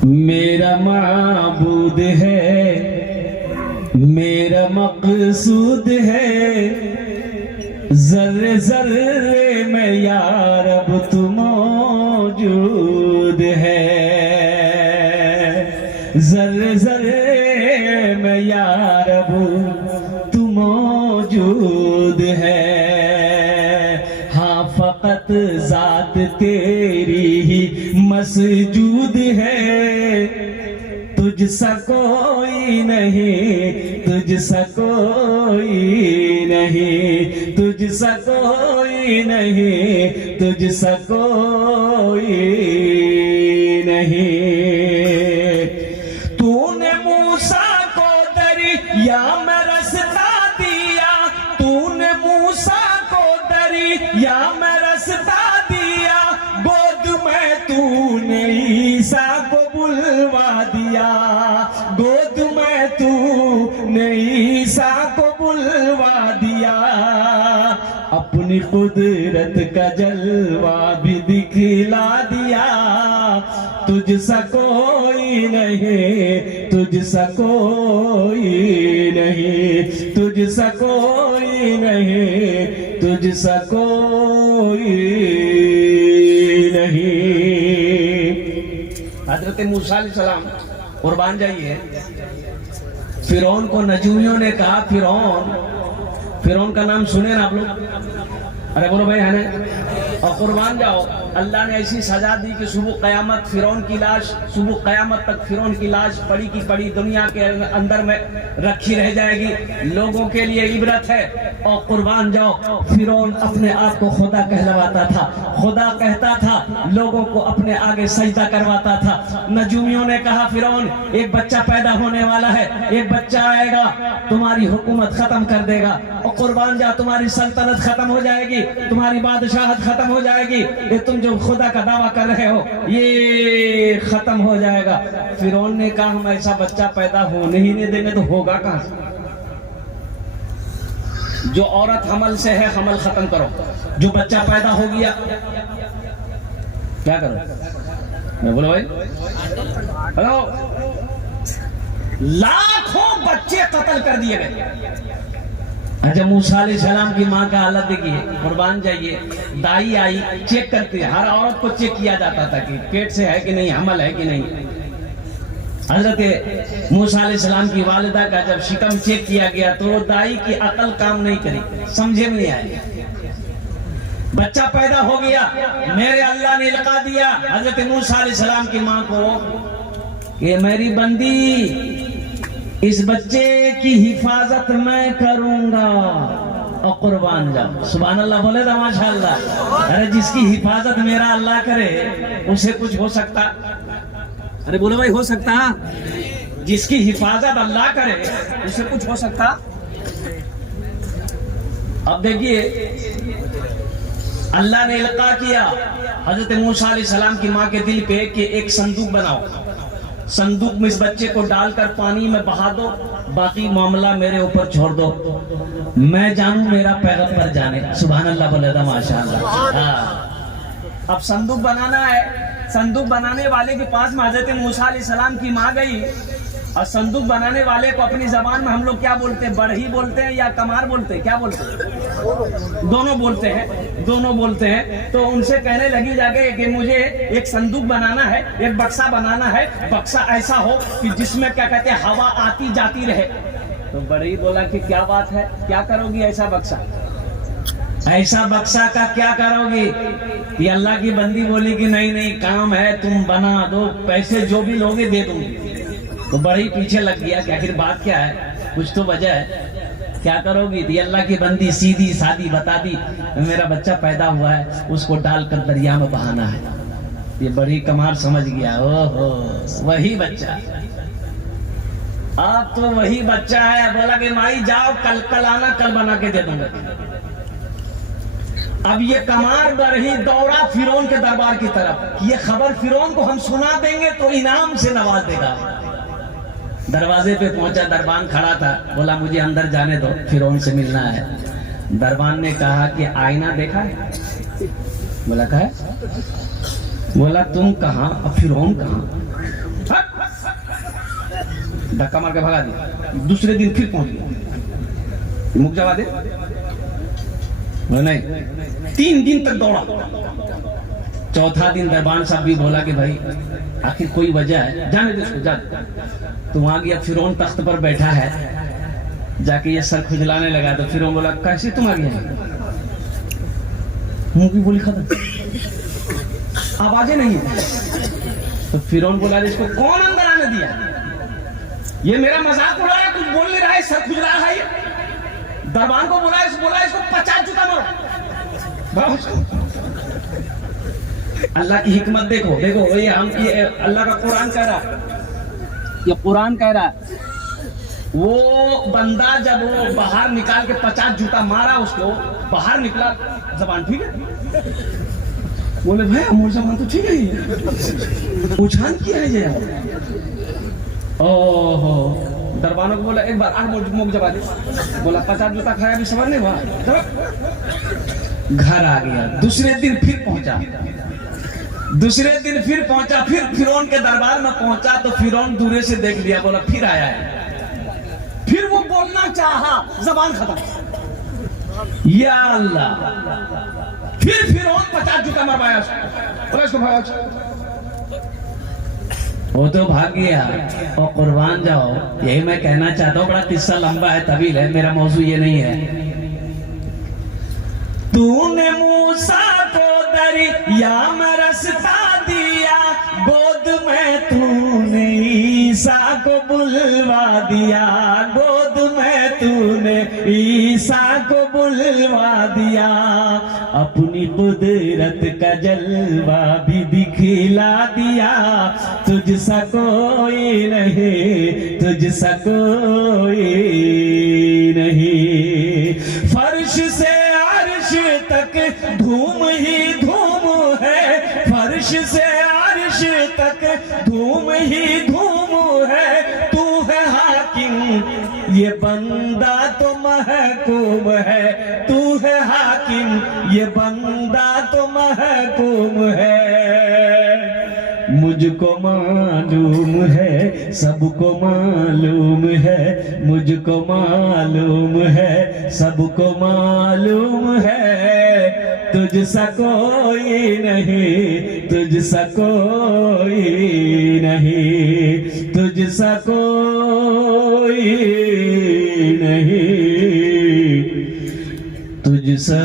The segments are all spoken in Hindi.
मेरा माबूद है, मेरा मकसूद है, जर्रे जर्रे में या रब तू मौजूद है। जर्रे जर्रे में या रब तू मौजूद है। हाँ फकत जात तेरी ही मसजूद है। तुझसा कोई नहीं, तुझसा कोई नहीं, तुझसा कोई नहीं, तुझसा कोई नहीं। तूने मूसा को दरिया में रास्ता दिया, तूने मूसा को दरिया में रास्ता दिया। गोद में तूने ईसा को बुलवा दिया, गोद में तूने ईसा को बुलवा दिया। अपनी कुदरत का जलवा भी दिखला दिया। तुझसा कोई नहीं, तुझसा कोई नहीं, तुझसा कोई नहीं, तुझसा कोई नहीं। हजरत मूसा अलैहिस्सलाम कुर्बान जाइए। फिरौन को नजूमियों ने कहा, फिरौन का नाम सुने ना आप लोग? अरे बोलो भाई है ना? और कुर्बान जाओ। अल्लाह ने ऐसी सजा दी कि सुबह कयामत फिरौन की लाश, सुबह कयामत तक फिरौन की लाश पड़ी की पड़ी दुनिया के अंदर में रखी रह जाएगी। लोगों के लिए इबरत है। और कुर्बान जाओ, फिरौन अपने आप को खुदा कहलवाता था, खुदा कहता था, लोगों को अपने आगे सजदा करवाता था। नजूमियों ने कहा फिरौन एक बच्चा पैदा होने वाला है, एक बच्चा आएगा तुम्हारी हुकूमत खत्म कर देगा। और कुर्बान जा तुम्हारी सल्तनत खत्म हो जाएगी, तुम्हारी बादशाहत खत्म हो जाएगी। ये तुम जो खुदा का दावा कर रहे हो ये खत्म हो जाएगा। फिरौन ने कहा हम ऐसा बच्चा पैदा होने ही नहीं देंगे। तो होगा कहां से? जो औरत हमल से है हमल खत्म करो। जो बच्चा पैदा हो गया क्या करो? बोलो भाई। हेलो, लाखों बच्चे कत्ल कर दिए गए। अच्छा मूसा अलैहिस्सलाम की माँ का हालत देखिए। कुर्बान जाइए, दाई आई चेक करते, हर औरत को चेक किया जाता था कि पेट से है कि नहीं, हमल है कि नहीं। हजरत मूसा अलैहिस्सलाम की वालिदा का जब शिकम चेक किया गया तो दाई की अकल काम नहीं करी, समझे में नहीं आया। बच्चा पैदा हो गया, मेरे अल्लाह ने इल्का दिया हजरत मूसा अलैहिस्सलाम की माँ को कि मेरी बंदी इस बच्चे की हिफाजत मैं करूंगा। और कुर्बान जाओ, सुभान अल्लाह बोले तो माशाअल्लाह। अरे जिसकी हिफाजत मेरा अल्लाह करे उसे कुछ हो सकता? अरे बोले भाई हो सकता? जिसकी हिफाजत अल्लाह करे उसे कुछ हो सकता? अब देखिए अल्लाह ने इल्का किया हजरत मूसा अलैहिस्सलाम की माँ के दिल पे कि एक संदूक बनाओ, संदूक में इस बच्चे को डालकर पानी में बहा दो, बाकी मामला मेरे ऊपर छोड़ दो, मैं जानूं मेरा पैगंबर जाने। सुभान अल्लाह बोले था माशाअल्लाह। अब संदूक बनाना है, संदूक बनाने वाले के पास में हजरत मूसा अलैहिस्सलाम की माँ गई। और संदूक बनाने वाले को अपनी जबान में हम लोग क्या बोलते हैं? बढ़ही बोलते हैं या कमार बोलते हैं? क्या बोलते हैं? दोनों बोलते हैं, दोनों बोलते हैं। तो उनसे कहने लगी जाके कि मुझे एक संदूक बनाना है, एक बक्सा बनाना है, बक्सा ऐसा हो कि जिसमें क्या कहते हैं हवा आती जाती रहे। तो बढ़ही बोला कि क्या बात है, क्या करोगी ऐसा बक्सा? ऐसा बक्सा का क्या करोगी? ये अल्लाह की बंदी बोली कि नहीं नहीं काम है, तुम बना दो, पैसे जो भी लोगे दे दूंगी। तो बड़ी पीछे लग गया कि आखिर बात क्या है, कुछ तो वजह है, क्या करोगी? थी अल्लाह की बंदी सीधी सादी बता दी मेरा बच्चा पैदा हुआ है, उसको डालकर दरिया में बहाना है। ये बड़ी कमाल समझ गया, ओहो वही बच्चा, अब तो वही बच्चा है। बोला कि माई जाओ कल आना, कल बना के दे दूंगा। अब ये कमार बरही दौड़ा फिरौन के दरबार की तरफ। ये खबर फिरौन को हम सुना देंगे तो इनाम से नवाज देगा। दरवाजे पे पहुंचा, दरबान खड़ा था, बोला मुझे अंदर जाने दो, फिरौन से मिलना है। दरबान ने कहा कि आईना देखा है? बोला कहा है? बोला तुम कहाँ, फिरौन कहाँ? धक्का मार के भगा दिया। दूसरे दिन फिर पहुंच गया, मुख जवा दे नहीं, 3 दिन तक दौड़ा। चौथा दिन दरबान साहब भी बोला कि भाई आखिर कोई वजह है, जाने दे उसको, जा। तो वहां गया, फिरौन तख्त पर बैठा है, जाके ये सर खुजलाने लगा। तो फिरौन बोला कैसे तुम आ गया? मुंह की बोली खत्म, आवाजें नहीं है। तो फिरौन बोला इसको कौन अंदर आने दिया? ये मेरा मजाक उड़ा है, कुछ बोल नहीं रहा है, सर खुजला है। ये दरबान को बोला इसको 50 जूता मारो। अल्लाह की हिकमत देखो, देखो ये अल्लाह का कुरान कह रहा है, ये कुरान कह रहा है। वो बंदा जब वो बाहर निकाल के 50 जूता मारा, उसको बाहर निकला, जबान ठीक है? बोले भाई अमोर जबान तो ठीक है, उछान किया है ये। ओहो, दरबानों को बोला एक बार आठ मुख जबा दे। बोला 50 जूता खाया, भी समझ नहीं हुआ। घर आ गया। दूसरे दिन फिर पहुंचा, फिर फिरौन के दरबार में पहुंचा। तो फिरौन दूरे से देख लिया, बोला फिर आया है। फिर वो बोलना चाहा, जबान खत्म। या अल्लाह, फिर फिरौन 50 जूता मरवाया उसको, इसको भगा। वो तो भाग गया और कुर्बान जाओ। यही मैं कहना चाहता हूँ, बड़ा किस्सा लंबा है, तवील है, मेरा मौजू ये नहीं है। तूने मूसा को दरिया में रास्ता दिया, गोद में तूने ईसा को बुलवा दिया, गोद में तूने ईसा को बुलवा दिया। अपनी कुदरत का जलवा भी दिखला दिया, तुझसा कोई नहीं, तुझसा कोई नहीं। फर्श से अर्श तक धूम ही धूम है, फर्श से अर्श तक धूम ही धूम है। तू है हाकिम, ये बंदा तो महकूम है, तू है हाकिम, ये बंदा तो महकूम है। मुझको मालूम है, सबको मालूम है, मुझको मालूम है, सबको मालूम है। तुझसा कोई नहीं, तुझसा कोई नहीं, तुझसा कोई नहीं, तुझसा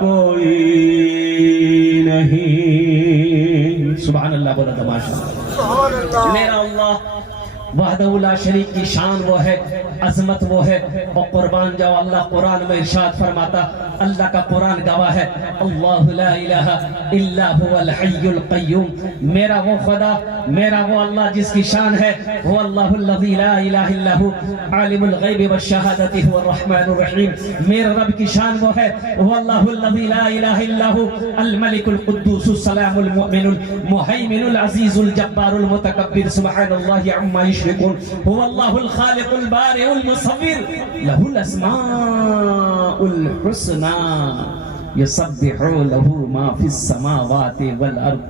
कोई नहीं। सुभान अल्लाह, बोला तमाशा। मेरा अल्लाह वहदहु ला शरीक की शान वो है, अजमत वो है। और कुर्बान जाओ, अल्लाह कुरान में इरशाद फरमाता, अल्लाह का कुरान गवाह है, अल्लाहु ला इलाहा इल्ला हुवल हय्युल क़य्यूम। मेरा वो खुदा, मेरा वो अल्लाह जिसकी शान है, वो अल्लाहुल लज़ी ला इलाहा इल्ला हु आलिमुल गैबि वश शहादति हुवर रहमानुर रहीम। मेरे रब की शान वो है, वो अल्लाहुल लज़ी ला इलाहा इल्ला हु अल मलिकुल कुद्दूसुस सलामुल मुमिनुल मुहैमिनुल अज़ीजुल जब्बारुल मुतकब्बिर सुब्हानल्लाहि अम्मा युश्रिकून। हुवल्लाहुल खालिकुल बारिउल मुसव्विर लहुल अस्माउल हुस्ना युसब्बिहु लहू मा फिस समावाति वल अर्द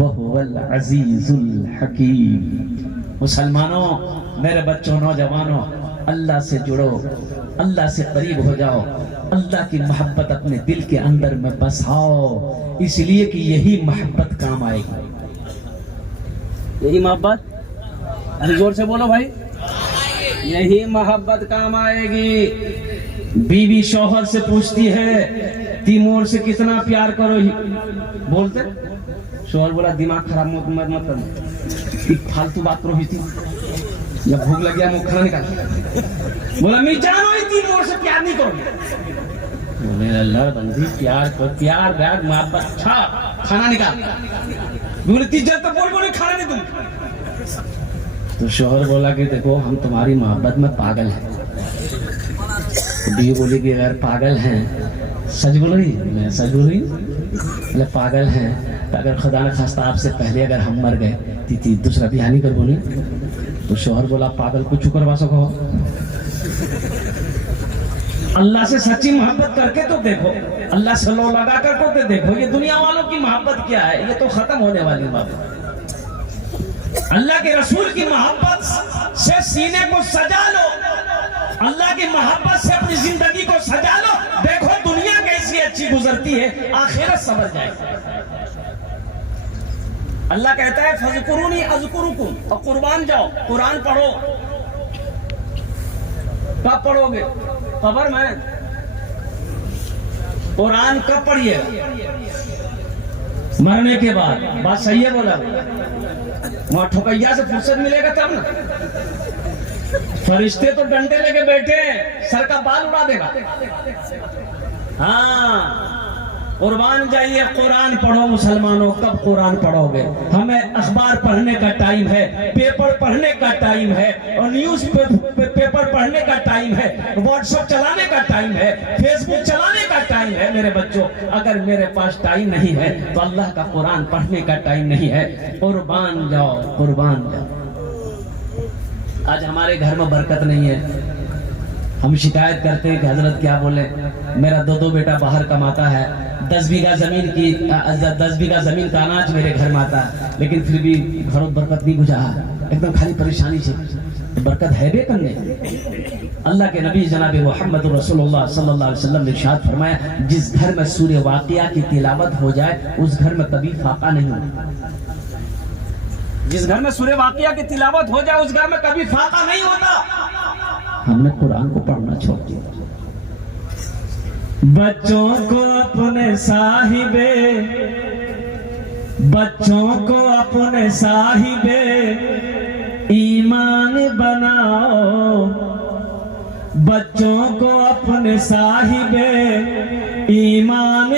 वहुवल अज़ीजुल हकीम। मुसलमानों, मेरे बच्चों, नौजवानों, अल्लाह से जुड़ो, अल्लाह से करीब हो जाओ, अल्लाह की मोहब्बत अपने दिल के अंदर में बसाओ, इसलिए कि यही मोहब्बत काम आएगी। यही मोहब्बत, अरे जोर से बोलो भाई, यही मोहब्बत काम आएगी। बीवी शौहर से पूछती है, तिमोर से कितना प्यार करो, बोलते शौहर बोला दिमाग खराब मत करो, फालतू बात करो थी, जब भूख लग गया मुंह खाना निकाल। बोला मैं जानो ही तिमोर से प्यार नहीं करोगे। बोले अल्लाह बंदी प्यार कर, प्यार बैग मोहब्बत, अच्छा खाना निकाल। बोले तीजर तो बोल खाना नहीं तुम। तो शौहर बोला कि देखो हम तुम्हारी मोहब्बत में पागल हैं। बीवी बोली कि अगर पागल हैं, सच बोल रही, मैं सच बोल रही, बोले पागल हैं तो अगर खुदा न खास्ता आपसे पहले अगर हम मर गए तो दूसरा ब्याह नहीं कर बोली। तो शौहर बोला पागल को चुप करवा सको, अल्लाह से सच्ची मोहब्बत करके तो देखो, अल्लाह से लो लगा कर तो देखो, ये दुनिया वालों की मोहब्बत क्या है, ये तो खत्म होने वाली बात। अल्लाह के रसूल की मोहब्बत से सीने को सजा लो, अल्लाह की मोहब्बत से अपनी जिंदगी को सजा लो। देखो दुनिया कैसी अच्छी गुजरती है, आखिरत समझ जाए। अल्लाह कहता है फज़कुरूनी अज़कुरुकुम, और कुर्बान जाओ, कुरान पढ़ो। कब पढ़ोगे? कब्र में। कुरान कब पढ़िएगा? मरने के बाद। बात सही है बोला? वहां ठोकैया से फुर्सत मिलेगा तब ना। फरिश्ते तो डंडे लेके बैठे हैं, सर का बाल उड़ा देगा। हाँ, कुर्बान जाइए, कुरान पढ़ो मुसलमानों। कब कुरान पढ़ोगे? हमें अखबार पढ़ने का टाइम है, पेपर पढ़ने का टाइम है, और न्यूज पेपर पढ़ने का टाइम है, व्हाट्सएप चलाने का टाइम है, फेसबुक चलाने का टाइम है। मेरे बच्चों, अगर मेरे पास टाइम नहीं है तो अल्लाह का कुरान पढ़ने का टाइम नहीं है। कुर्बान जाओ, कुर्बान जाओ। आज हमारे घर में बरकत नहीं है। हम शिकायत करते हैं कि हजरत क्या बोले, मेरा दो बेटा बाहर कमाता है, 10 बीघा जमीन का अनाज मेरे घर में आता है, लेकिन फिर भी घरों बरकत नहीं गुजा, एकदम खाली परेशानी से। बरकत है बे करने। अल्लाह के नबी जनाब मोहम्मद रसूलुल्लाह सल्लल्लाहु अलैहि वसल्लम ने इरशाद फरमाया, जिस घर में सूर्य वाक़िया की तिलावत हो जाए उस घर में कभी फाका नहीं होता। जिस घर में सूर्य वाक़िया की तिलावत हो जाए उस घर में कभी फाका नहीं होता। हमने कुरान को पढ़ना छोड़ दिया। बच्चों को अपने साहिबे, बच्चों को अपने साहिबे ईमान बनाओ, बच्चों को अपने साहिबे ईमान